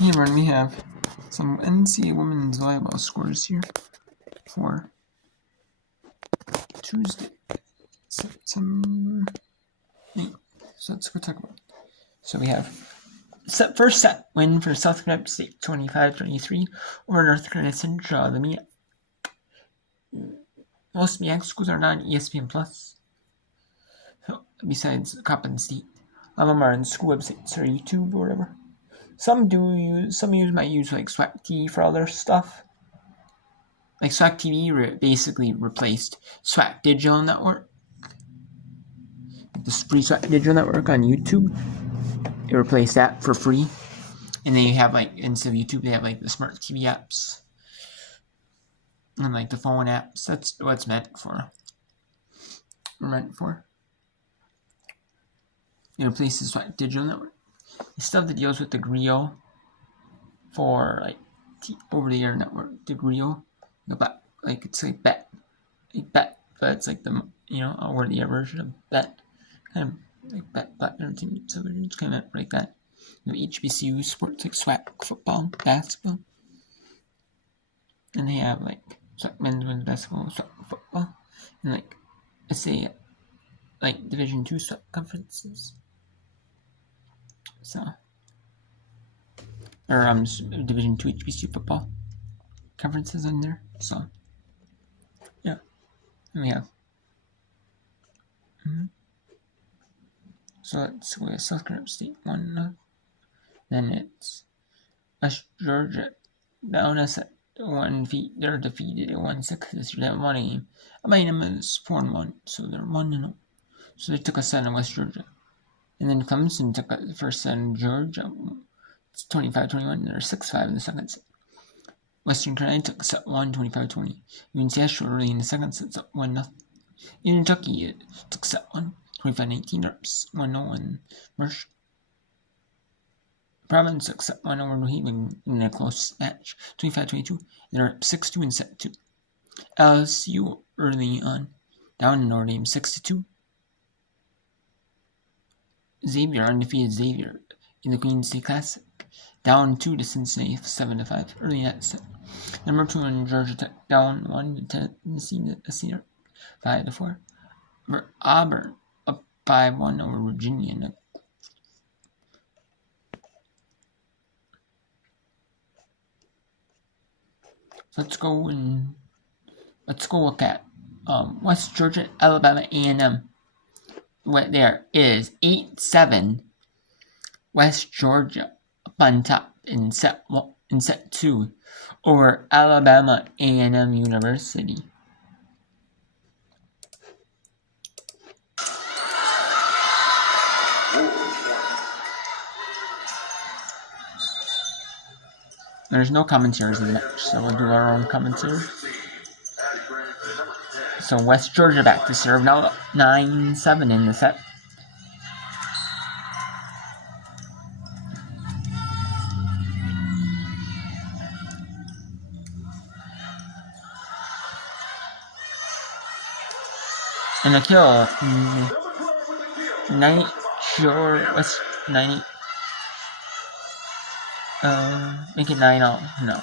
Hey everyone, we have some NCAA women's volleyball scores here for Tuesday, September 8th. So let's go talk about it. So we have first set win for South Carolina State 25-23 over North Carolina Central. The most MEAC schools are not on ESPN Plus. So besides Coppin State, a lot of them are on school websites or YouTube or whatever. Some might use like SWAC TV for all their stuff. Like SWAC TV basically replaced SWAC Digital Network. The free SWAC Digital Network on YouTube. It replaced that for free. And then you have like, instead of YouTube, they have like the smart TV apps. And like the phone apps. That's what it's meant for. It replaces SWAC Digital Network. The stuff that deals with the Grio for like over-the-air network. The Grio. Like it's like Bet, but it's like the over-the-air version of Bet, kind of like Bet Entertainment. So it's kind of like that. HBCU sports like SWAC football, basketball, and they have like SWAC men's, women's basketball, SWAC football, and like like Division II SWAC conferences. So or Division II HBCU football conferences in there. So yeah, and we have. So let's go with South Carolina State 1-0. Then it's West Georgia down a set 1 feet. They're defeated at 1-6 this year. They haven't won a game. Alabama is 4-1, so they're 1-0. So they took a set in West Georgia. And then Clemson took the first set in Georgia. It's 25-21. They're 6-5 in the second set. Western Carolina took set 1, 25-20. UNC Asheville early in the second set, up 1-0. In Kentucky, took set 1, 25-19. They're 1-0 Marshall. Providence took set 1 over New Haven in a close match, 25-22. They're up 6-2 in set 2. LSU early on, down in Notre Dame 6-2. Xavier, undefeated Xavier in the Queen State Classic, down 2 to Cincinnati 7-5 early in that set. Number 2 in Georgia Tech, down 1 to Tennessee 5-4. Auburn up 5-1 over Virginia. Let's go look at West Georgia, Alabama A&M. What there is 8-7. West Georgia up on top in set 2 over Alabama A&M University. There's no commentaries in the match, so we'll do our own commentary. So West Georgia back to serve, now 9-7 in the set. And the kill, West 90. Make it 9-0. No.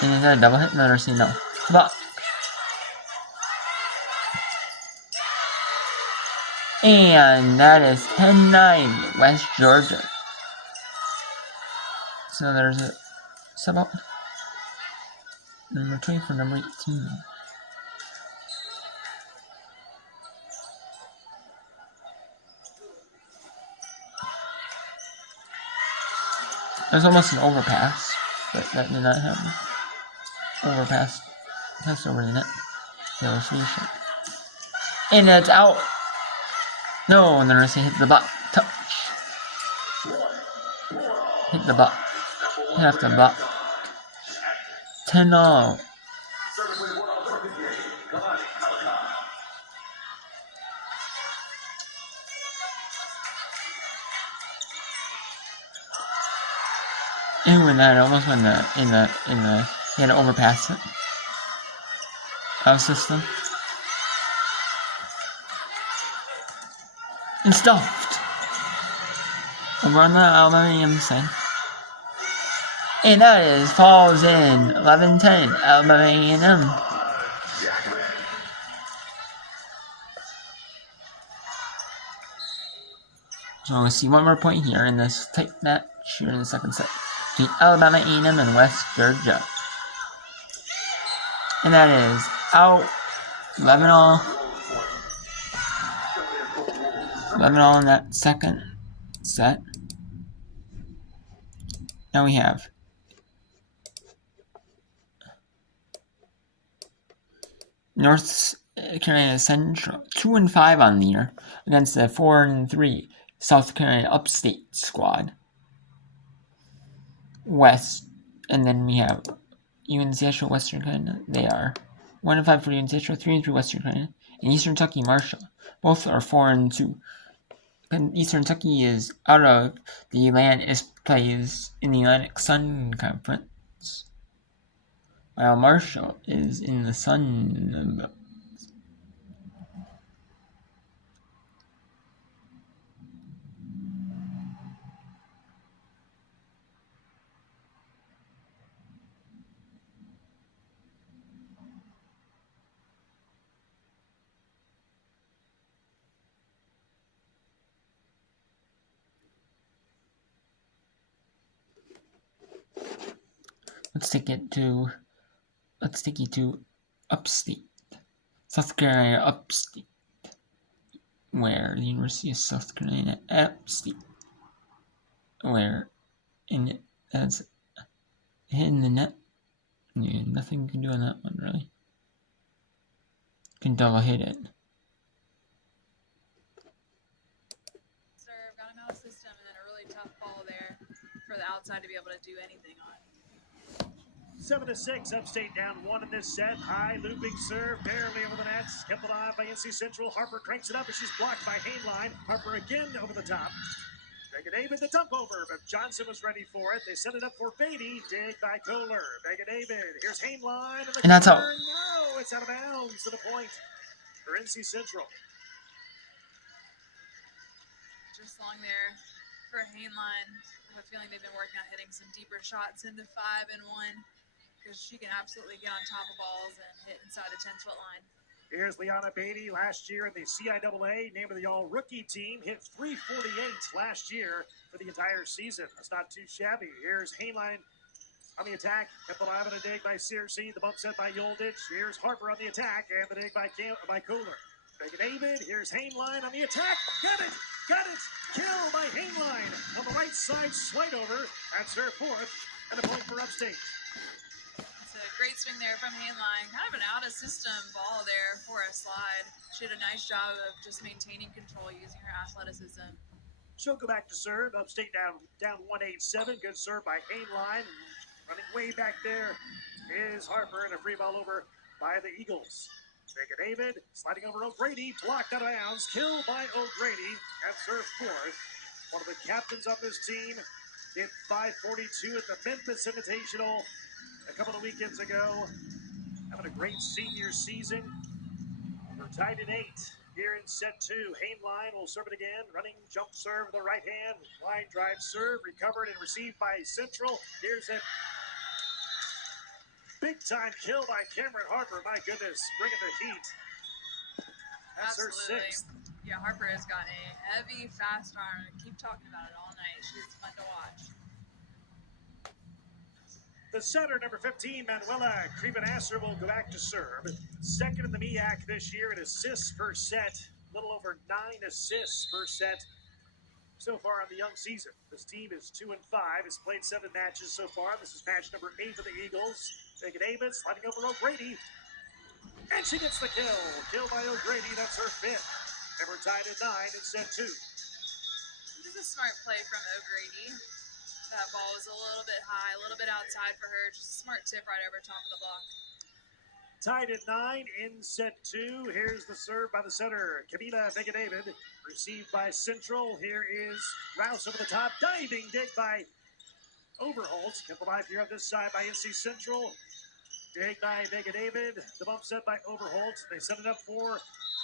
And is that a double hit? No, no. Block. And that is 10-9 West Georgia. So there's a sub up. Number 20 for number 18. There's almost an overpass, but that did not happen. Overpass. Pass over the net. Illustration. And that's out. No, and then I say hit the butt. Touch. Hit the butt. Half the butt. 10-0. And that almost went in the he had to overpass it. Out system. And stuffed. Over on the Alabama side. And that is falls in 11-10 Alabama A&M. So we'll see one more point here in this tight match here in the second set between Alabama A&M and West Georgia. And that is out 11-all. 11-all in that second set. Now we have North Carolina Central 2-5 on the year against the 4-3 South Carolina Upstate squad. West, and then we have UNC Asheville, Western Carolina. They are 1-5 for UNC Asheville, 3-3 Western Carolina, and Eastern Kentucky Marshall. Both are 4-2. And Eastern Kentucky is out of the plays in the Atlantic Sun Conference, while Marshall is in the Sun Belt. Let's take you to upstate, South Carolina upstate, where the University of South Carolina upstate, where in it has hitting the net. Yeah, nothing you can do on that one really. Can double hit it. Serve, got him out of system, and then a really tough ball there for the outside to be able to do anything on. 7-6, Upstate down one in this set. High looping serve, barely over the net. Kept alive by NC Central. Harper cranks it up, and she's blocked by Hainline. Harper again over the top. Vega David, the dump over, but Johnson was ready for it. They set it up for Beatty. Dig by Kohler. Vega David, here's Hainline. And that's out. No, it's out of bounds to the point for NC Central. Just long there for Hainline. I have a feeling they've been working on hitting some deeper shots into 5 and 1. Because she can absolutely get on top of balls and hit inside the 10-foot line. Here's Liana Beatty, last year in the CIAA, named of the all-rookie team, hit .348 last year for the entire season. That's not too shabby. Here's Hainline on the attack, kept alive on a dig by Searcy, the bump set by Yoldich. Here's Harper on the attack, and the dig by Kohler. Vega David, here's Hainline on the attack. Got it! Kill by Hainline on the right side, slide over. That's her fourth, and a point for Upstate. Great swing there from Hainline. Kind of an out-of-system ball there for a slide. She did a nice job of just maintaining control using her athleticism. She'll go back to serve. Upstate down 1-8-7. Good serve by Hainline. Running way back there is Harper, and a free ball over by the Eagles. Vega David sliding over O'Grady. Blocked out of bounds. Killed by O'Grady. That's her fourth. One of the captains of this team hit .542 at the Memphis Invitational a couple of weekends ago. Having a great senior season. We're tied at 8 here in set 2. Hainline will serve it again. Running jump serve with the right hand. Line drive serve. Recovered and received by Central. Here's a big time kill by Cameron Harper. My goodness, bringing the heat. That's Absolutely. her 6th. Yeah, Harper has got a heavy, fast arm. I keep talking about it all night. She's fun to watch. The setter, number 15, Manuela Crevenasser, will go back to serve. Second in the MEAC this year in assists per set. A little over 9 assists per set so far in the young season. This team is 2-5, has played 7 matches so far. This is match number 8 for the Eagles. Vega David sliding over O'Grady. And she gets the kill. Kill by O'Grady, that's her 5th. And we're tied at 9 in set 2. This is a smart play from O'Grady. That ball was a little bit high, a little bit outside for her. Just a smart tip right over top of the block. Tied at 9 in set 2. Here's the serve by the center, Camila Vega David. Received by Central. Here is Rouse over the top. Diving dig by Overholtz kept alive here on this side by NC Central. Dig by Vega David. The bump set by Overholtz. They set it up for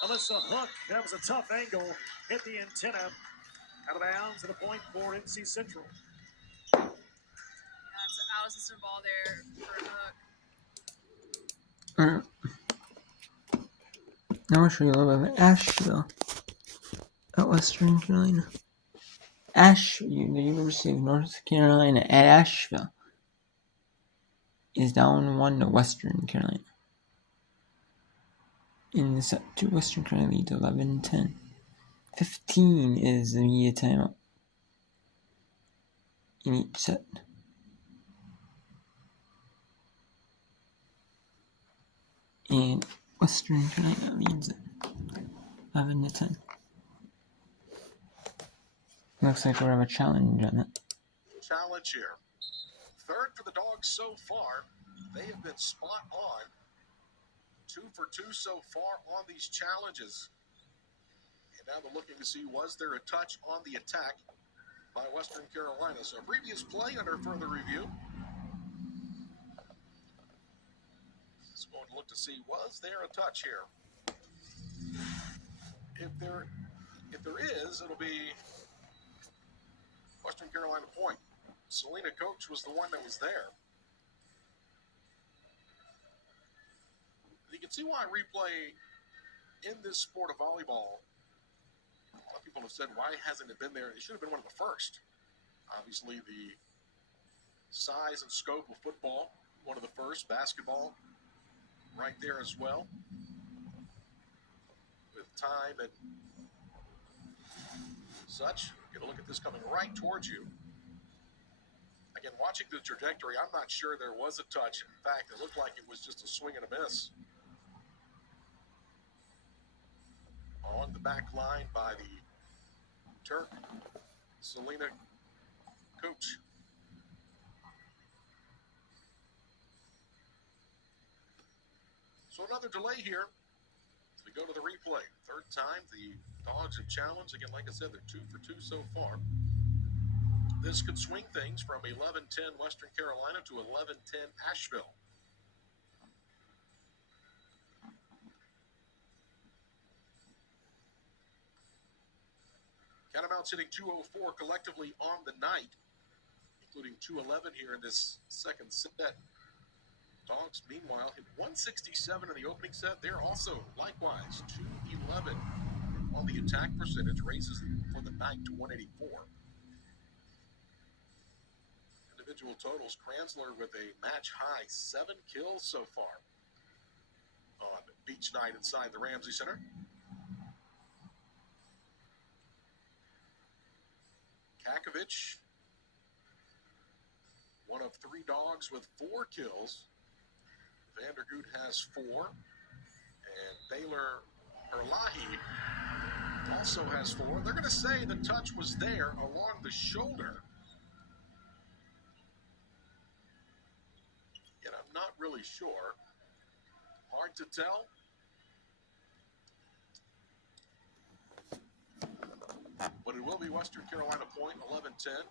Alyssa Hook. That was a tough angle. Hit the antenna. Out of bounds and a point for NC Central. Yeah, it's an out of system ball there for Hook. Now I'll show you a little bit of Asheville at Western Carolina. The University of North Carolina at Asheville is down 1 to Western Carolina. In the set 2, Western Carolina leads 11-10. 15 is the media timeout in each set. And Western Carolina leads it 11-10. Looks like we'll have a challenge on it. Challenge here. Third for the Dogs so far. They have been spot on. 2 for 2 so far on these challenges. And now they're looking to see, was there a touch on the attack by Western Carolina? So previous play under further review. It's going to look to see, was there a touch here? If there is, it'll be Western Carolina point. Selena Coach was the one that was there. You can see why replay in this sport of volleyball, a lot of people have said, why hasn't it been there? It should have been one of the first. Obviously, the size and scope of football, one of the first. Basketball, right there as well. With time and such, get a look at this coming right towards you. Again, watching the trajectory, I'm not sure there was a touch. In fact, it looked like it was just a swing and a miss. On the back line by the Turk, Selena Coach. So another delay here as we go to the replay. Third time the Dogs have challenged. Again, like I said, they're 2 for 2 so far. This could swing things from 11-10 Western Carolina to 11-10 Asheville. Catamounts hitting 204 collectively on the night, including 211 here in this second set. Dogs, meanwhile, hit 167 in the opening set. They're also, likewise, 211 on the attack percentage, raises for the night to 184. Individual totals, Kranzler with a match-high 7 kills so far on beach night inside the Ramsey Center. Kakovic, one of 3 Dogs with 4 kills. Vandergoot has 4. And Baylor Erlahi also has 4. They're going to say the touch was there along the shoulder. Yet I'm not really sure. Hard to tell. But it will be Western Carolina point, 11-10.